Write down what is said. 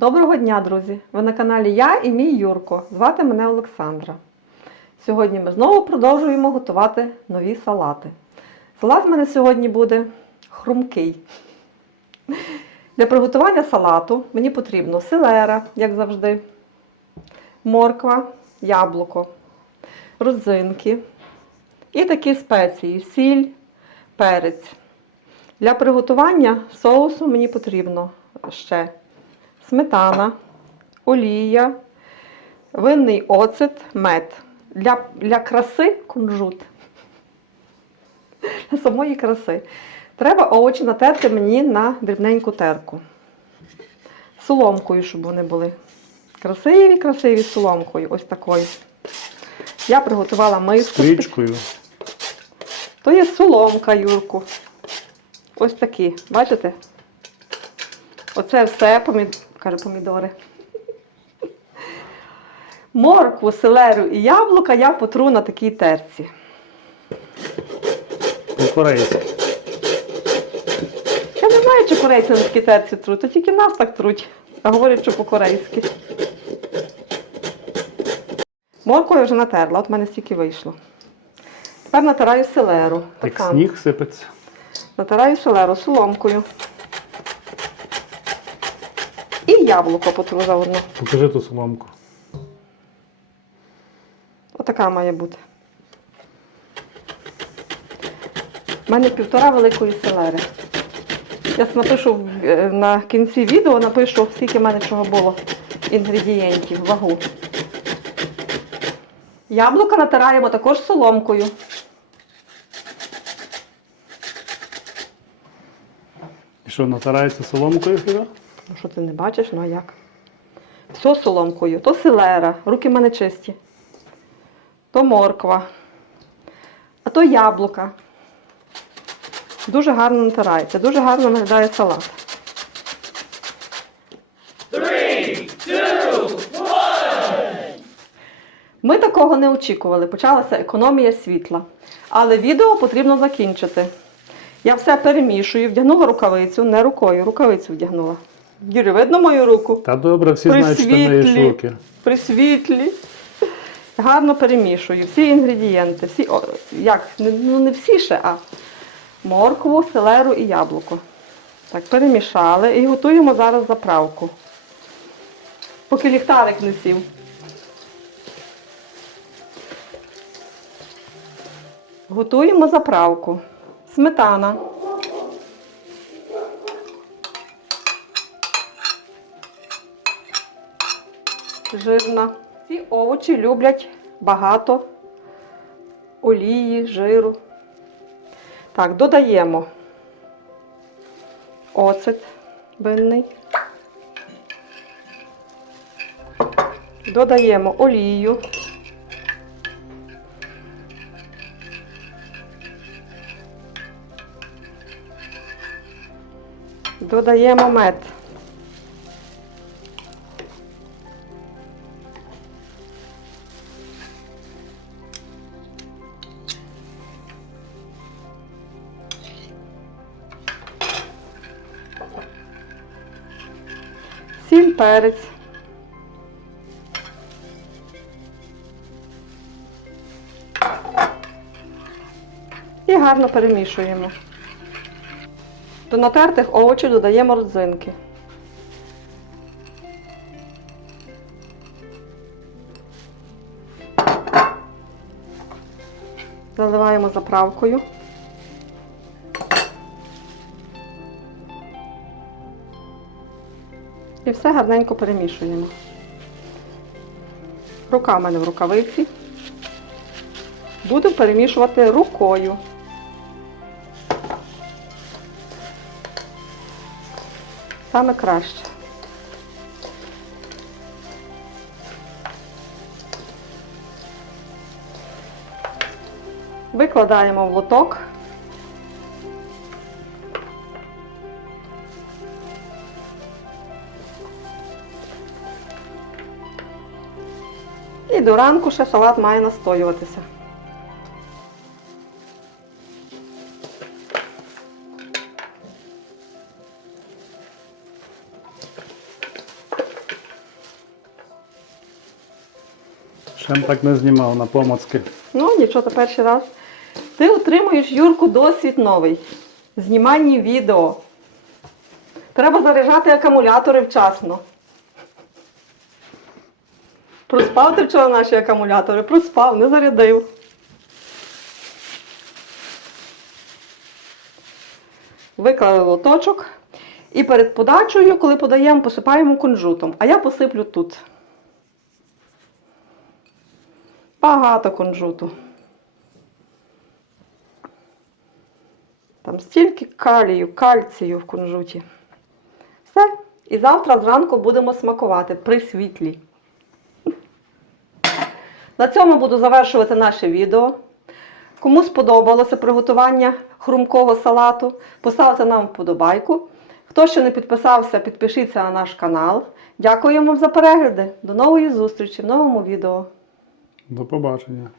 Доброго дня, друзі! Ви на каналі Я і мій Юрко. Звати мене Олександра. Сьогодні ми знову продовжуємо готувати нові салати. Салат в мене сьогодні буде хрумкий. Для приготування салату мені потрібно селера, як завжди, морква, яблуко, родзинки і такі спеції: сіль, перець. Для приготування соусу мені потрібно ще сметана, олія, винний оцет, мед. Для, для краси кунжут. Для самої краси. Треба овочі натерти мені на дрібненьку терку. Соломкою, щоб вони були. Красиві, красиві соломкою. Ось такою. Я приготувала миску. Стрічкою. То є соломка, Юрку. Ось такі. Бачите? Оце все, помід... каже, помідори. Моркву, селеру і яблука я потру на такій терці. По-корейськи. Я не знаю, чи корейці на такій терці труть, то тільки нас так труть. А говорять, що по-корейськи. Моркву я вже натерла, от в мене стільки вийшло. Тепер натираю селеру. Як Така. сніг сипеться. Натираю селеру соломкою. І яблуко потру заодно. Покажи ту соломку. Отака має бути. У мене півтора великої селери. Я напишу е, на кінці відео, напишу, скільки в мене чого було інгредієнтів, вагу. Яблука натираємо також соломкою. І що, натирається соломкою хіба? Ну що ти не бачиш, ну а як? Все соломкою. То селера, руки в мене чисті. То морква. А то яблука. Дуже гарно натирається, дуже гарно виглядає салат. Ми такого не очікували. Почалася економія світла. Але відео потрібно закінчити. Я все перемішую, вдягнула рукавицю, не рукою, рукавицю вдягнула. Юрі, видно мою руку? Та добре, всі При знають, що ти світлі. руки. При світлі. Гарно перемішую всі інгредієнти. Всі, о, як, ну не всі ще, а моркву, селеру і яблуко. Так, перемішали і готуємо зараз заправку. Поки ліхтарик не сів. Готуємо заправку. Сметана. Жирна. Ці овочі люблять багато олії, жиру. Так, додаємо оцет винний. Додаємо олію. Додаємо мед. Сіль, перець. І гарно перемішуємо. До натертих овочів додаємо родзинки. Заливаємо заправкою. І все гарненько перемішуємо. Рука в мене в рукавиці. Буду перемішувати рукою. Саме краще. Викладаємо в лоток. І до ранку ще салат має настоюватися. Шем так не знімав на помацки. Ну, нічого, то перший раз. Ти отримуєш, Юрку, досвід новий. Знімальні відео. Треба заряджати акумулятори вчасно. Проспав ти вчора наші акумулятори? Проспав, не зарядив. Виклали лоточок. І перед подачею, коли подаємо, посипаємо кунжутом. А я посиплю тут. Багато кунжуту. Там стільки калію, кальцію в кунжуті. Все. І завтра зранку будемо смакувати при світлі. На цьому буду завершувати наше відео. Кому сподобалося приготування хрумкого салату, поставте нам вподобайку. Хто ще не підписався, підпишіться на наш канал. Дякуємо вам за перегляди. До нової зустрічі в новому відео. До побачення.